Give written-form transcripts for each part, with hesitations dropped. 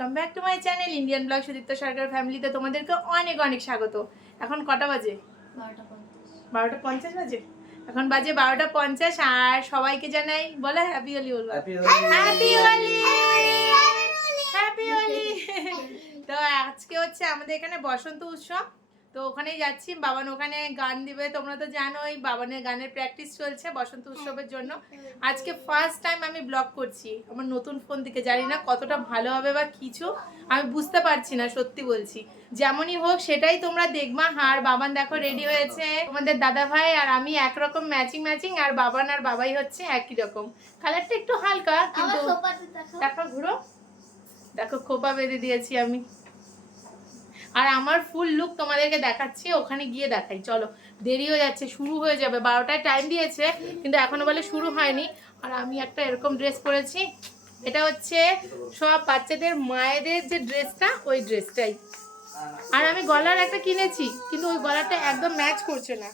Welcome back to my channel Indian blog Sudipta Sarkar ফ্যামিলিতে তোমাদেরকে অনেক অনেক স্বাগত। এখন কটা বাজে? 12:50 বাজে। এখন বাজে 12:50 আর সবাইকে জানাই বলে হ্যাপি হোলি। বলবো হ্যাপি হোলি, হ্যাপি হোলি। তো আজকে হচ্ছে আমাদের এখানে বসন্ত উৎসব, তো ওখানেই যাচ্ছি। বাবান ওখানে গান দিবে, তোমরা তো জানোই বাবানের গানের প্র্যাকটিস চলছে বসন্ত উৎসবের জন্য। আজকে ফার্স্ট টাইম আমি ব্লগ করছি আমার নতুন ফোন থেকে, জানি না কতটা ভালো হবে বা কিছু আমি বুঝতে পারছি না, সত্যি বলছি। যেমনই হোক সেটাই তোমরা দেখবা। আর বাবান দেখো রেডি হয়েছে, তোমাদের দাদা ভাই আর আমি একরকম ম্যাচিং ম্যাচিং, আর বাবান আর বাবাই হচ্ছে একই রকম। কালারটা একটু হালকা, কিন্তু দেখো ঘুরো, দেখো খোপা বেঁধে দিয়েছি আমি। আর আমার ফুল লুক তোমাদেরকে দেখাচ্ছি, ওখানে গিয়ে দেখাই। চলো, দেরি হয়ে যাচ্ছে, শুরু হয়ে যাবে। 12টায় টাইম দিয়েছে কিন্তু এখনো বলে শুরু হয়নি। আর আমি একটা এরকম ড্রেস পরেছি, এটা হচ্ছে সব বাচ্চাদের মায়েদের যে ড্রেসটা, ওই ড্রেসটাই। আর আমি গলার একটা কিনেছি, কিন্তু ওই গলাটা একদম ম্যাচ করছে না।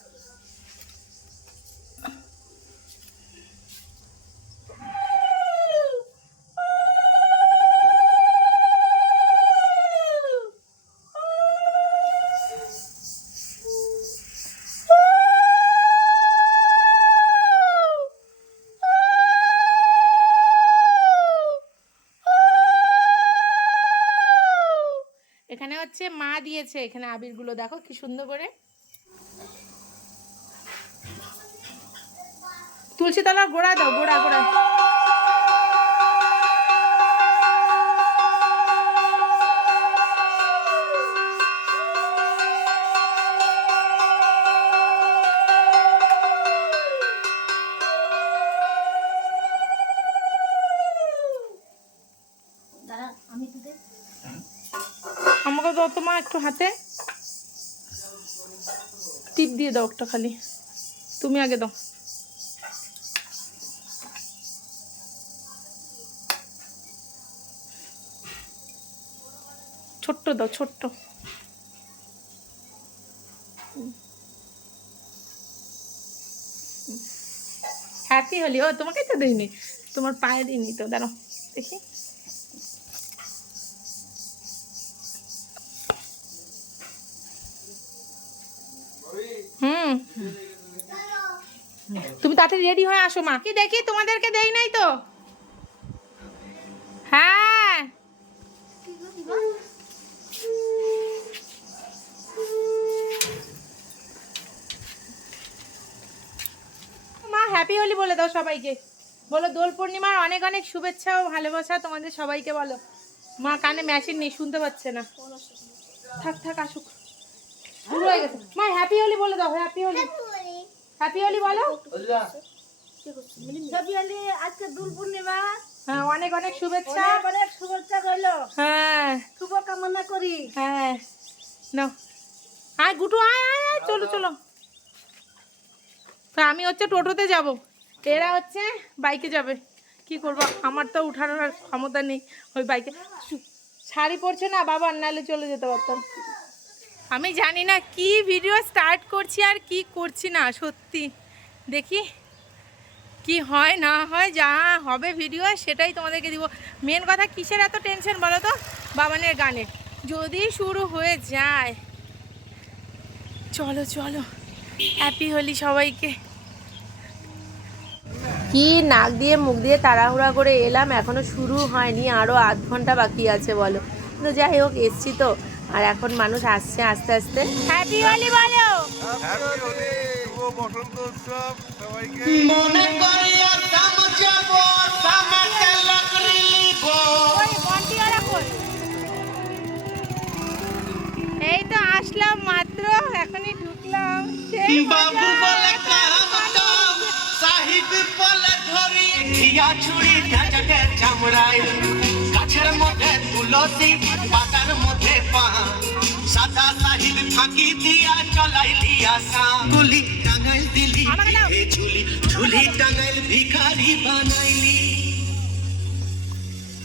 এখানে হচ্ছে মা দিয়েছে, এখানে আবিরগুলো দেখো কি সুন্দর করে। তুলসী তলার গোড়া দাও, গোড়া গোড়া। আমাকে দাও তো মা, একটু হাতে টিপ দিয়ে দাও একটা, খালি তুমি আগে দাও। ছোট্ট দাও, ছোট্ট। হ্যাপি হোলি। ও তোমাকে তো দিইনি, তোমার পায়ে দিইনি তো, দাঁড়াও দেখি। তুমি তাড়াতাড়ি রেডি হয়ে আসো মা। কি দেখি তোমাদেরকে দেই নাই তো? হ্যাঁ মা, হ্যাপি হোলি বলে দাও সবাইকে। বলো দোল পূর্ণিমার অনেক অনেক শুভেচ্ছা ও ভালোবাসা তোমাদের সবাইকে বলো। মা কানে মেশিন নেই, শুনতে পাচ্ছে না। থাক থাক, আসুক। শুরু হয়ে গেছে। মা হ্যাপি হোলি বলে দাও, হ্যাপি হোলি। হ্যাপি হোলি বলো। হ্যাপি হোলি, আজকে দোল পূর্ণিমা। হ্যাঁ, অনেক অনেক শুভেচ্ছা, অনেক শুভেচ্ছা রইলো। হ্যাঁ, শুভ কামনা করি। হ্যাঁ নাও। আয় গুটু, আয় আয় আয়, চলো চলো। তো আমি হচ্ছে টোটোতে যাব, এরা হচ্ছে বাইকে যাবে। কি করবো, আমার তো উঠানোর আর ক্ষমতা নেই ওই বাইকে। শাড়ি পরছে না বাবা, নাহলে চলে যেতে পারতাম। আমি জানি না কি ভিডিও স্টার্ট করছি আর কি করছি না, সত্যি। দেখি কি হয় না হয়, যা হবে ভিডিও সেটাই তোমাদেরকে দিব। মেন কথা কিসের এত টেনশন বলো তো? বাবানের গানে যদি শুরু হয়ে যায়। চলো চলো, হ্যাপি হোলি সবাইকে। কি নাক দিয়ে মুখ দিয়ে তাড়াহুড়া করে এলাম, এখনো শুরু হয়নি, আরও আধ ঘন্টা বাকি আছে বলো। তো যাই হোক, এসছি তো। আর এখন মানুষ আসছে আস্তে আস্তে। হ্যাপি হোলি বলো। হ্যাপি হোলি, শুভ বসন্ত উৎসব সবাইকে। মনে করি আর দাম যাব সামাকে লাগলি গো। ওই ঘন্টি ওরা কই? এই তো আসলাম মাত্র, এখনই ঢুকলাম। সেই বাবু বলে কাম কাম, সাহিব বলে ধরি, ঠিয়া ছুরি ঝাঁঝাটে চামড়াই, গাছের মধ্যে তুলসী পাতার মধ্যে পান, সাদা সাহিব ফাঁকি দিয়া চলাইলি আসা, গুলি টাঙাইল দিলি হে ঝুলি, ঝুলি টাঙাইল ভিখারি বানাইলি,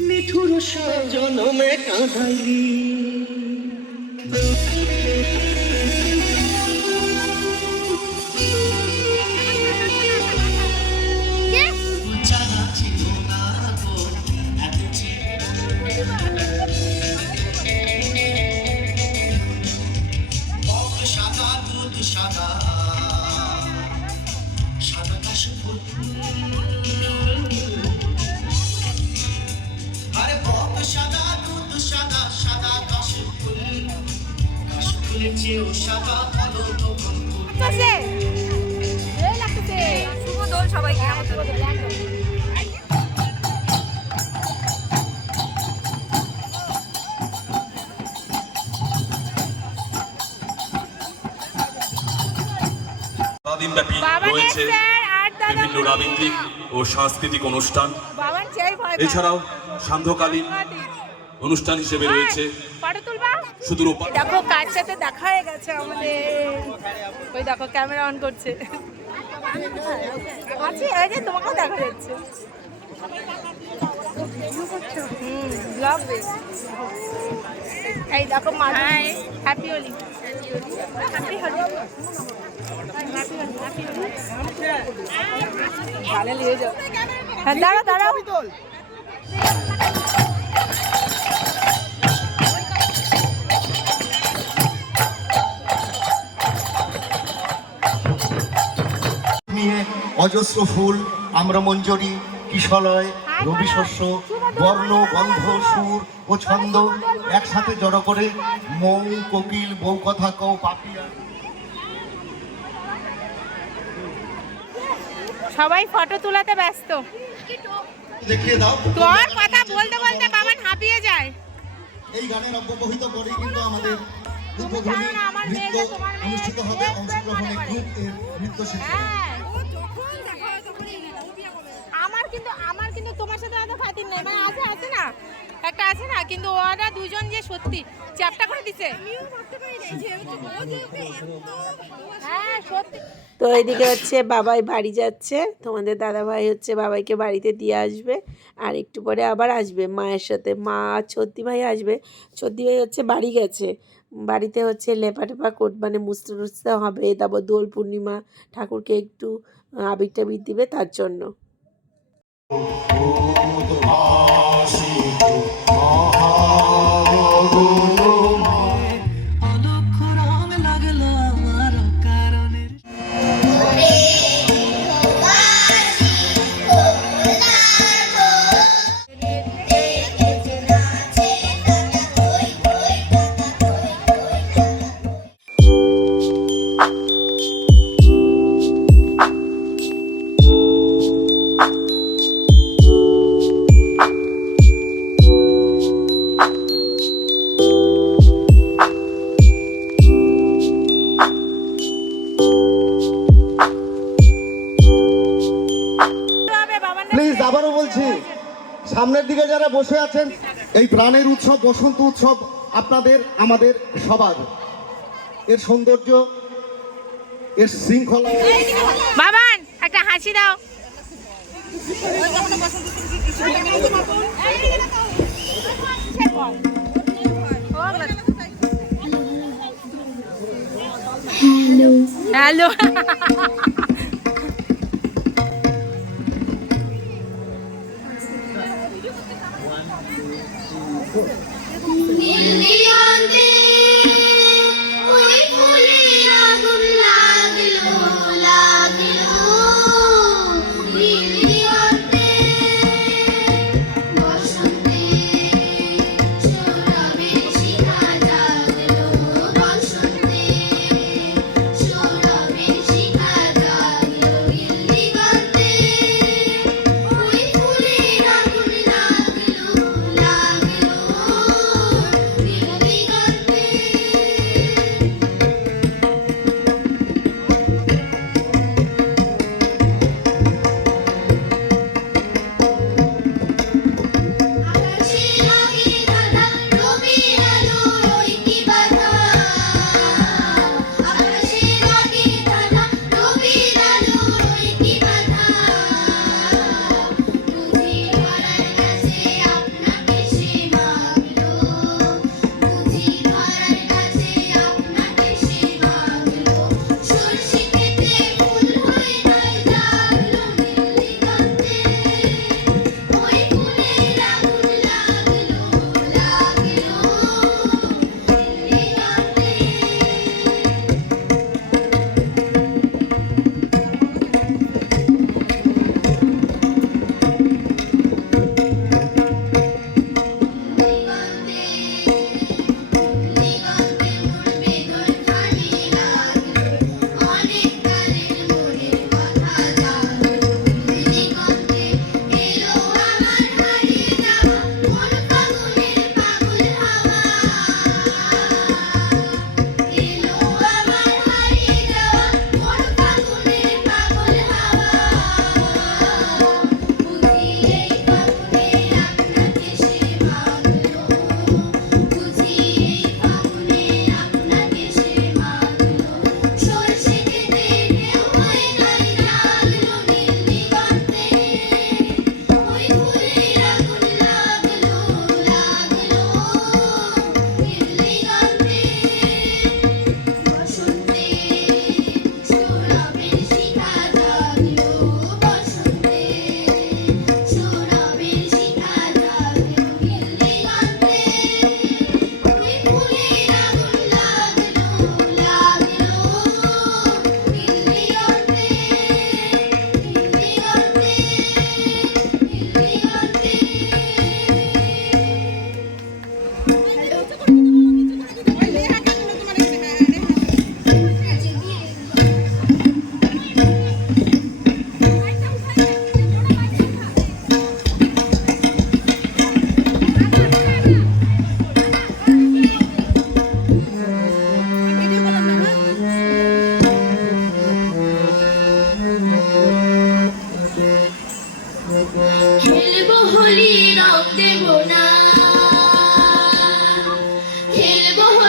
মিঠুর জনমে কাঁদাইলি। ফুলের চেয়েও সাদা ফলন্ত লাগতেছে এই লাগতেছে শুভ দোল সবাইকে আমাদের সারাদিনব্যাপী রয়েছে বিভিন্ন রাবীন্দ্রিক ও সাংস্কৃতিক অনুষ্ঠান। এছাড়াও সান্ধ্যকালীন অনুষ্ঠান হিসেবে রয়েছে সুদূর দেখো কার সাথে দেখা হয়ে গেছে আমাদের। ওই দেখো ক্যামেরা অন করছে। আছি এই যে তোমাকেও দেখা যাচ্ছে। ব্লগ এই দেখো মা হ্যাপি হোলি হ্যাপি হোলি গানে নিয়ে যাও। হ্যাঁ দাঁড়াও দাঁড়াও নিয়ে অজস্র ফুল, আম্রমঞ্জরি, কিশলয়, রবি শস্য, বর্ণ, গন্ধ, সুর ও ছন্দ একসাথে জড়ো করে মৌ, কোকিল, বউ কথা কও, পাপিয়া। সবাই ফটো তোলাতে ব্যস্ত। দেখিয়ে দাও। তোর কথা বলতে বলতে বাবা হাঁপিয়ে যায়। এই গানের অব্যবহিত করে কিন্তু আমাদের উদ্বোধনী নৃত্য অনুষ্ঠিত হবে। অংশগ্রহণে গ্রুপ এর নৃত্য শিল্পী। আমার কিন্তু তোমার সাথে অত খাতির নেই। মানে আছে না একটা আছে না, কিন্তু ওরা দুজন যে সত্যি চ্যাপটা করে দিছে। হ্যাঁ সত্যি। তো এদিকে হচ্ছে বাবাই বাড়ি যাচ্ছে, তোমাদের দাদা ভাই হচ্ছে বাবাইকে বাড়িতে দিয়ে আসবে, আর একটু পরে আবার আসবে মায়ের সাথে। মা ছদ্দি ভাই আসবে। ছদ্দি ভাই হচ্ছে বাড়ি গেছে, বাড়িতে হচ্ছে লেপা টেপা মানে মুছতে টুছতে হবে, তারপর দোল পূর্ণিমা ঠাকুরকে একটু আবির টাবির দিবে তার জন্য। প্লিজ আবারও বলছি, সামনের দিকে যারা বসে আছেন, এই প্রাণের উৎসব বসন্ত উৎসব আপনাদের আমাদের সবার। এর সৌন্দর্য, এর শৃঙ্খলা। বাবান একটা হাসি দাও। হ্যালো শিখা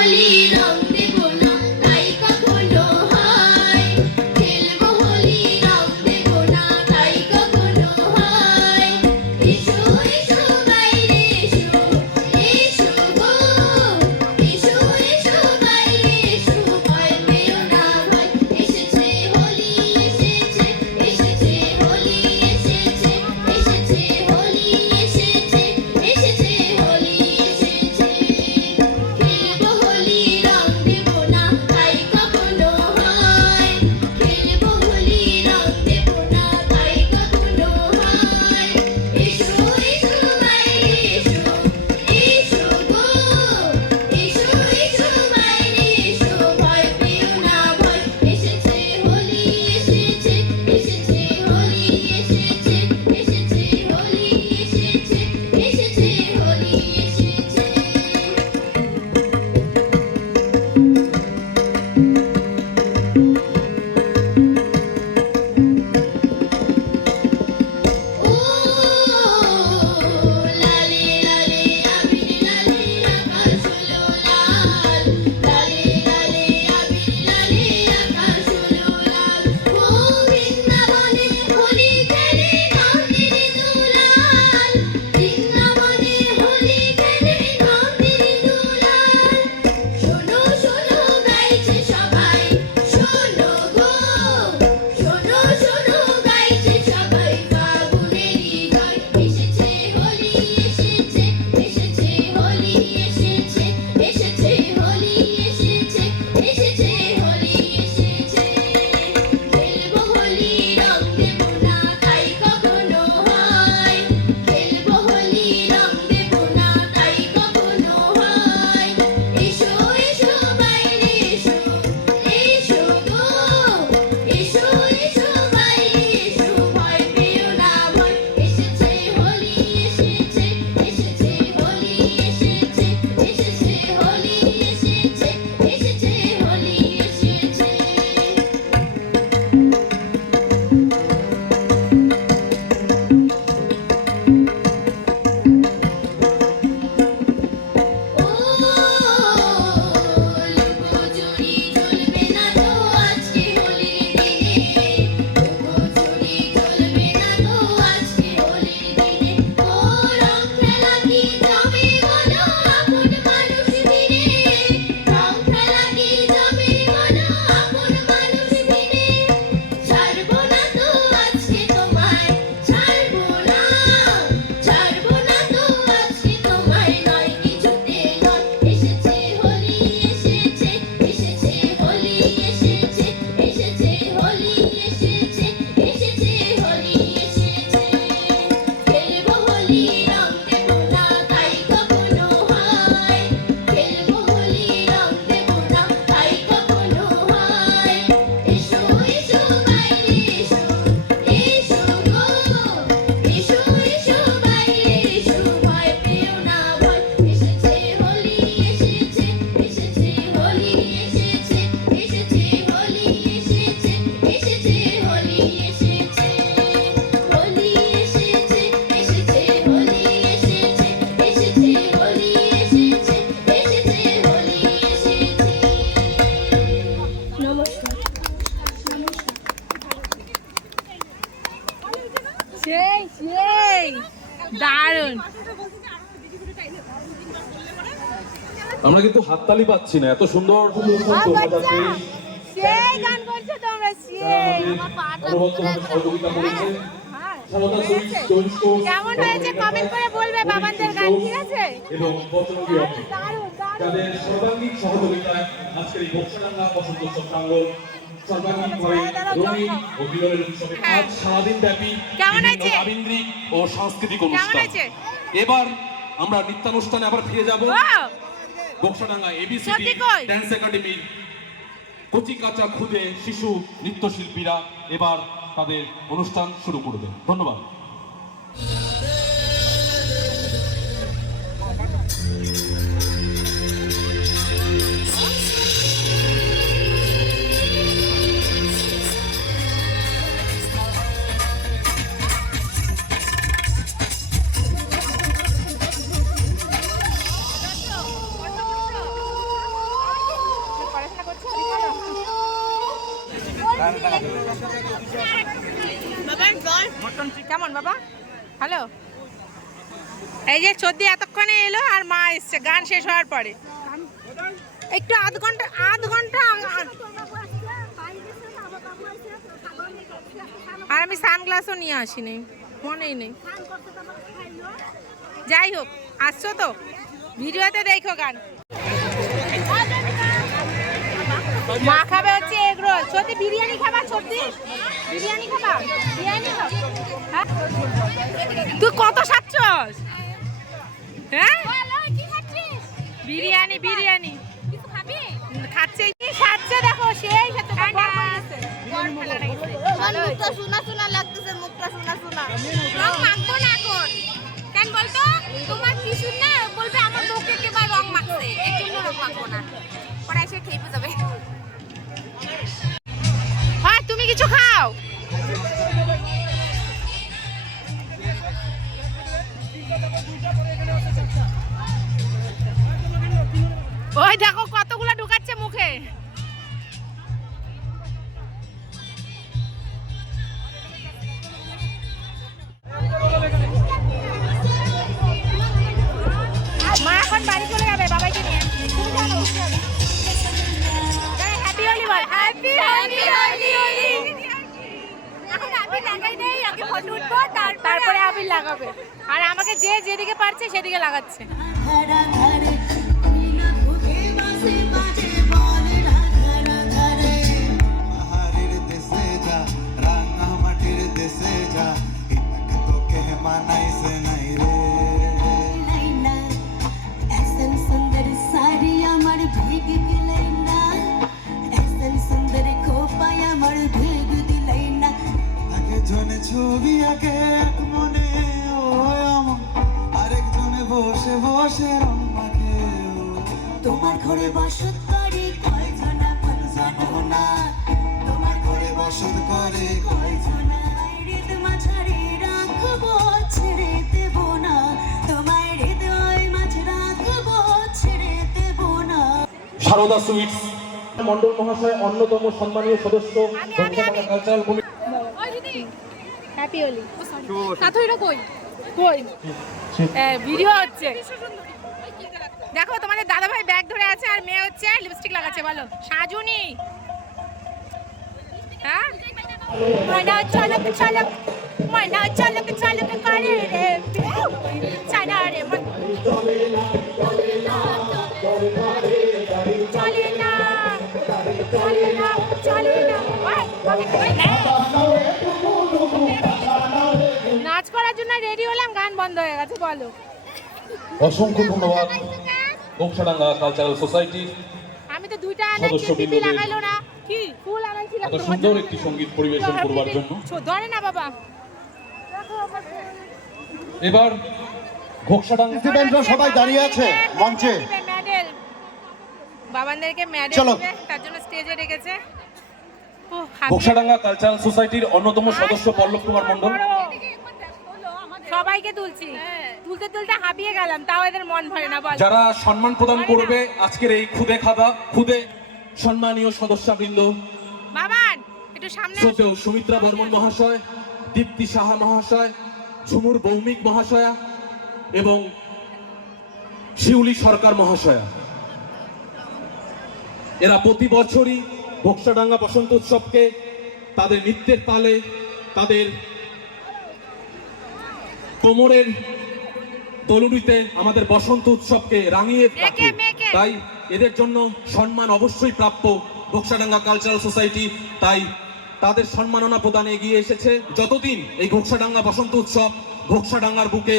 হোলি রং দেব না তাই কখনো হয়, খেলবো হোলি রং দেব না তাই কখনো হয়। এসো এসো বাইরে এসো, এসো গো, এসো এসো বাইরে এসো, ভয় পেও না ভাই, এসেছে হোলি এসেছে, এসেছে হোলি এসেছে, এসেছে হোলি এসেছে, এসেছে হোলি এসেছে। খেলবো হোলি রং দেব না তাই কখনো হয়, খেলবো হোলি রং দেব না তাই কখনো হয়। এসো এসো বাইরে এসো, এসো গো, এসো এসো বাইরে এসো, ভয় পেও না ভাই, এসেছে হোলি এসেছে, এসেছে হোলি এসেছে, এসেছে হোলি এসেছে, এসেছে হোলি এসেছে। ও লালে লালে আবির লালে আকাশ হলো লাল, লালে লালে আবির লালে আকাশ হলো লাল। ও বৃন্দাবনে হোলি খেলে নন্দিনী দুলাল, বৃন্দাবনে হোলি খেলে নন্দিনী দুলাল। শোনো শোনো গাইছে সবাই, শোনো গো, শোনো শোনো গাইছে সবাই, ফাগুনেরই গান এসেছে হোলি এসেছে, এসেছে হোলি এসেছে, এসেছে হোলি এসেছে, এসেছে হোলি এসেছে। খেলবো হোলি রং দেব না তাই কখনো হয়, খেলবো হোলি রং দেব না তাই কখনো হয়। এসো এসো বাইরে এসো, এসো গো, এসো এসো বাইরে এসো, ভয় পেও না ভাই, এসেছে হোলি এসেছে, এসেছে হোলি এসেছে, এসেছে হোলি এসেছে, এসেছে হোলি এসেছে। ও লুকোচুরি চলবে না তো আজকে হোলির দিনে, লুকোচুরি চলবে না তো আজকে হোলির দিনে। ও রং খেলা কি জমে বলো আপন মানুষ মিলে, রং খেলা কি জমে বলো আপন মানুষ মিলে। ছাড়বো না তো আজকে তোমায়, ছাড়বো না, ছাড়বো না তো আজকে তোমায়, নয় কিছুতে নয়। এসেছে হোলি এসেছে, এসেছে হোলি এসেছে, এসেছে হোলি এসেছে, এসেছে হোলি এসেছে। খেলবো হোলি রং দেব না তাই কখনো হয়, খেলবো হোলি রং দেব না তাই কখনো হয়। এসো এসো বাইরে এসো, এসো গো, এসো এসো বাইরে এসো, ভয় পেও না ভাই, এসেছে হোলি এসেছে, এসেছে হোলি এসেছে, এসেছে হোলি এসেছে, এসেছে হোলি এসেছে। হোলি এসেছে, এসেছে হোলি এসেছে, এসেছে হোলি এসেছে, এসেছে হোলি এসেছে। নমস্কার। সেই সেই দারুণ। আমরা কিন্তু হাততালি পাচ্ছি না, এত সুন্দর সেই গান করছো তোমরা, সেই অনবদ্যভাবে সহযোগিতা করেছে। কেমন হয়েছে কমেন্ট করে বলবে বাবানদের গান, ঠিক আছে? এবং বচনপ্রিয় দারুণ দারুণ। যাদের সর্বাঙ্গীন সহযোগিতায় আজকের এই বক্সডাঙ্গা বসন্ত উৎসব প্রাঙ্গণ সর্বাঙ্গীনভাবে রঙিন ও বিরলের উৎসবে আজ সারাদিন ব্যাপী কেমন বিভিন্ন হয়েছে? রবীন্দ্রিক ও সাংস্কৃতিক কেমন অনুষ্ঠান। হয়েছে? এবার আমরা নৃত্যানুষ্ঠানে আবার ফিরে যাব। ও, বক্সডাঙ্গা এবিসিডি সত্যি কই? ড্যান্স একাডেমির কচি কাঁচা খুদে শিশু নৃত্যশিল্পীরা এবার তাদের অনুষ্ঠান শুরু করবে। ধন্যবাদ। কেমন বাবা? হ্যালো। এই যে চোদ্দি এতক্ষণে এলো আর মা এসছে গান শেষ হওয়ার পরে। একটু আধ ঘন্টা আর আমি সানগ্লাসও নিয়ে আসিনি, মনেই নেই। যাই হোক, আসছো তো, ভিডিওতে দেখো গান। মা খাবে হচ্ছে এগ রোল। সত্যি বিরিয়ানি খাবা? সত্যি বিরিয়ানি খাবা? বিরিয়ানি খাও? হ্যাঁ তুই কত সাচ্ছস? হ্যাঁ বিরিয়ানি বিরিয়ানি খাচ্ছে কি সাচ্ছে দেখো সেই সাথে মুখটা শোনা শোনা লাগতেছে, মুখটা শোনা শোনা। রং মাখবো না এখন, কেন বলতো? তোমার কি শুনলে বলবে আমার মুখে কেবার রং মাখছে, এর জন্য রং মাখবো না। পরে এসে খেয়ে যাবে। হ্যাঁ তুমি কিছু খাও। ওই দেখো কতগুলো ঢুকাচ্ছে মুখে। মা এখন বাড়ি চলে যাবে বাবাইকে নিয়ে। হ্যাপি হোলি বল। হ্যাপি হোলি হোলি। এখন আমি লাগাই দেই, আগে ফটো উঠবো, তারপরে আবির লাগাবে। আর আমাকে যে যেদিকে পারছে সেদিকে লাগাচ্ছে। পাহাড়ের দেশে যা, রাঙা মাটির দেশে যা, ইনাকে তোকে মানাইছে নাই রে। একজনে ছবি আঁকে এক মনে ও আমার, আরেকজনে বসে বসে রং মাখে ও। তোমার ঘরে বসত করে কয়জনা জানো না তোমার ঘরে বসত করে কয়জনা হৃদ মাঝারে রাখবো ছেড়ে দেব না, তোমার হৃদয় মাঝে রাখবো ছেড়ে দেব না। সারদা সুইটস মন্ডল মহাশয় অন্যতম সম্মানীয় সদস্য ঘোষাডাঙ্গা কালচারাল কমিটি। হ্যাপি হোলি। কাথুইটা কই কই ভিডিও হচ্ছে দেখো। তোমাদের দাদা ভাই ব্যাগ ধরে আছে আর মেয়ে হচ্ছে লিপস্টিক লাগাচ্ছে। বলো সাজুনি। হ্যাঁ ময়না চলক চলক, ময়না চলক চলক করে রে চানা রে মন চলে না চলে না চলে না। নাচ করার জন্য রেডি হলাম, গান বন্ধ হয়ে গেছে। বলো। অসংখ্য ধন্যবাদ ঘোষাডাঙ্গা কালচারাল সোসাইটি আমি তো দুইটা সদস্যবৃন্দদের লাগাইলো না কি ফুল আনাইছিলাম এত সুন্দর একটি সঙ্গীত পরিবেশন করবার জন্য। ধরে না বাবা। এবার ঘোষাডাঙ্গা স্টুডেন্টরা সবাই দাঁড়িয়ে আছে মঞ্চে। মেডেল বাবানদেরকে মেডেল চলো। দিবে, তার জন্য স্টেজে রেখেছে। ঘোষাডাঙ্গা কালচারাল সোসাইটির অন্যতম সদস্য পল্লব কুমার মণ্ডল। সবাইকে তুলছি, তুলতে তুলতে হাঁপিয়ে গেলাম, তাও এদের মন ভরে না। বল যারা সম্মান প্রদান করবে আজকের এই খুদে সম্মানীয় সদস্যবৃন্দ, বাবান একটু সামনে আসো। শ্রদ্ধেয় সুমিত্রা বর্মন মহাশয়, দীপ্তি সাহা মহাশয়, ঝুমুর ভৌমিক মহাশয়া এবং শিউলি সরকার মহাশয়া। এরা প্রতি বছরই ঘোষাডাঙ্গা বসন্ত উৎসবকে তাদের নৃত্যের তালে, তাদের কোমরের তলুরিতে আমাদের বসন্ত উৎসবকে রাঙিয়ে রাখে। তাই এদের জন্য সম্মান অবশ্যই প্রাপ্য ঘোষাডাঙ্গা কালচারাল সোসাইটি। তাই তাদের সম্মাননা প্রদানে এগিয়ে এসেছে। যতদিন এই ঘোষাডাঙ্গা বসন্ত উৎসব ঘোষাডাঙ্গার বুকে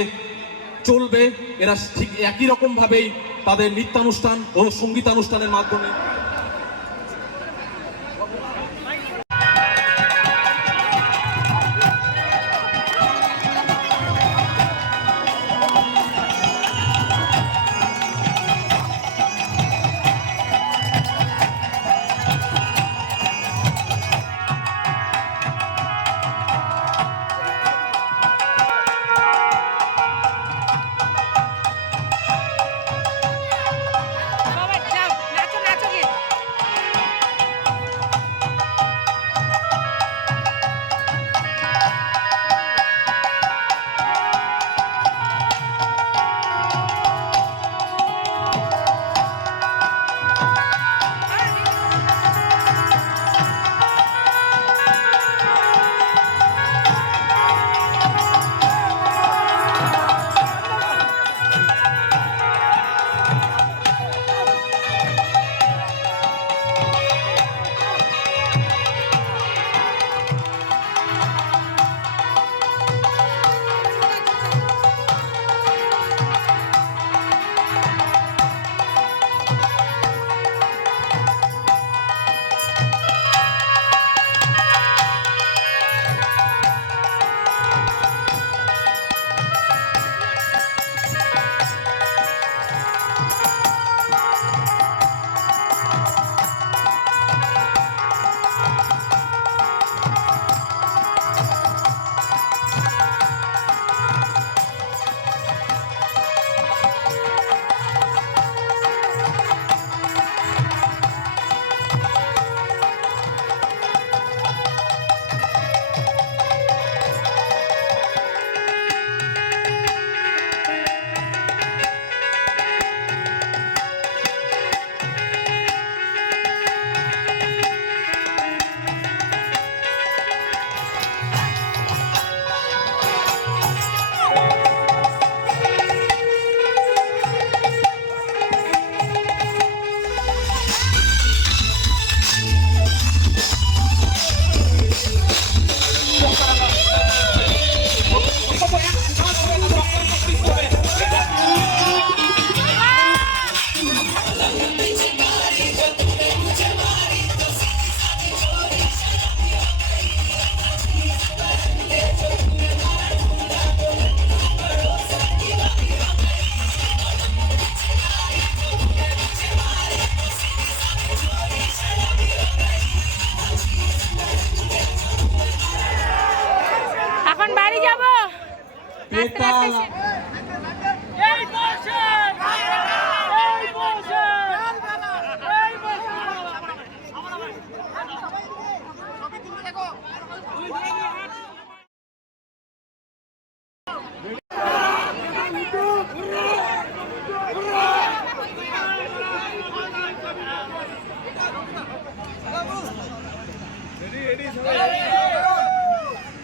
চলবে, এরা ঠিক একই রকম ভাবেই তাদের নৃত্যানুষ্ঠান ও সঙ্গীতানুষ্ঠানের মাধ্যমে বাবা যাও নাচো নাচো গে।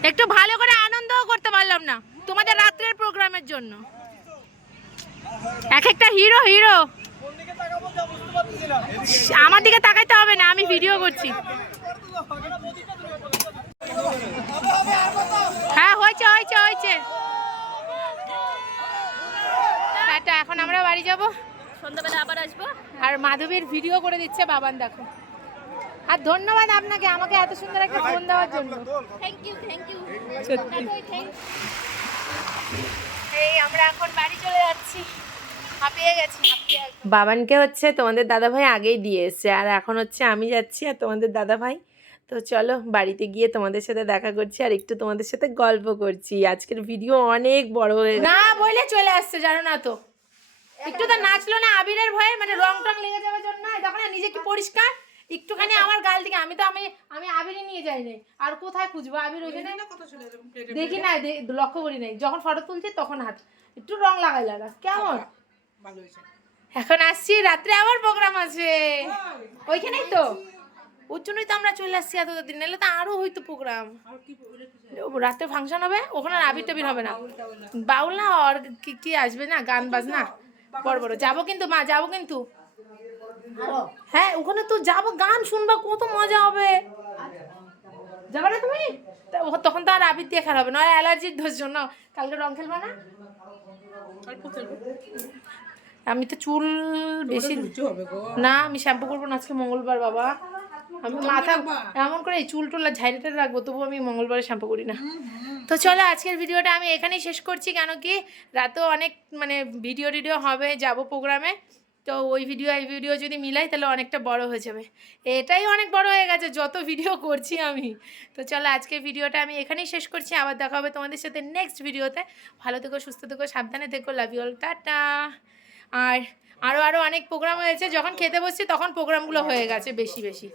একটু ভালো করে আনন্দও করতে পারলাম না তোমাদের রাত্রের প্রোগ্রামের জন্য। এক একটা হিরো হিরো। আমার দিকে তাকাইতে হবে না, আমি ভিডিও করছি। হ্যাঁ হয়েছে হয়েছে হয়েছে। টাটা, এখন আমরা বাড়ি যাব, সন্ধ্যাবেলা আবার আসবো। আর মাধবীর ভিডিও করে দিচ্ছে বাবান, দেখো। আর ধন্যবাদ আপনাকে আমাকে এত সুন্দর একটা ফোন দেওয়ার জন্য। থ্যাংক ইউ সত্যি। এই আমরা এখন বাড়ি চলে যাচ্ছি, হাঁপিয়ে গেছি। বাবানকে হচ্ছে তোমাদের দাদাভাই আগেই দিয়ে এসছে, আর এখন হচ্ছে আমি যাচ্ছি আর তোমাদের দাদাভাই। তো চলো বাড়িতে গিয়ে তোমাদের সাথে দেখা করছি আর একটু তোমাদের সাথে গল্প করছি। আজকের ভিডিও অনেক বড় হয়ে গেছে। না বলে চলে আসছে, জানো না তো। একটু তো নাচলো না আবিরের ভয়ে, মানে রং টং লেগে যাওয়ার জন্য। দেখো না নিজে কি পরিষ্কার, একটুখানি আমার গাল দিকে। আমি আবিরই নিয়ে যাই নাই, আর কোথায় খুঁজবো আবির? ওইখানে দেখি না, লক্ষ্য করি নাই। যখন ফটো তুলছি তখন হাত একটু রং লাগাই লাগা। কেমন এখন আসছি, রাত্রে আবার প্রোগ্রাম আছে ওইখানেই তো। ওর জন্যই তো আমরা চলে আসছি এতদিন, নাহলে তো আরো হইতো প্রোগ্রাম। রাতে ফাংশন হবে, ওখানে আবির টাবির হবে না। বাউল না আর কি আসবে না, গান বাজনা বড় বড়। যাবো কিন্তু মা, যাবো কিন্তু। হ্যাঁ ওখানে তো যাবো, গান শুনবা, কত মজা হবে। যাবে না তুমি? তখন তো আর আবির দিয়ে খেলা হবে না, অ্যালার্জির দোষ জন্য। কালকে রং খেলবা না? আমি তো চুল বেশি না, আমি শ্যাম্পু করবো না আজকে মঙ্গলবার বাবা। আমি মাথা এমন করে চুল টুল ঝাইড়ে রাখবো, তবু আমি মঙ্গলবারে শ্যাম্পু করি না। তো চলো আজকের ভিডিওটা আমি এখানেই শেষ করছি, কেন কি রাতেও অনেক মানে ভিডিও হবে, যাব প্রোগ্রামে। তো ওই ভিডিও এই ভিডিও যদি মিলাই তাহলে অনেকটা বড় হয়ে যাবে। এটাই অনেক বড় হয়ে গেছে যত ভিডিও করছি আমি। তো চলো আজকের ভিডিওটা আমি এখানেই শেষ করছি, আবার দেখা হবে তোমাদের সাথে নেক্সট ভিডিওতে। ভালো থেকো, সুস্থ থেকো, সাবধানে থেকো, লাভ ইউ অল, টাটা। আর আরও অনেক প্রোগ্রাম হয়েছে, যখন খেতে বসছি তখন প্রোগ্রামগুলো হয়ে গেছে বেশি বেশি।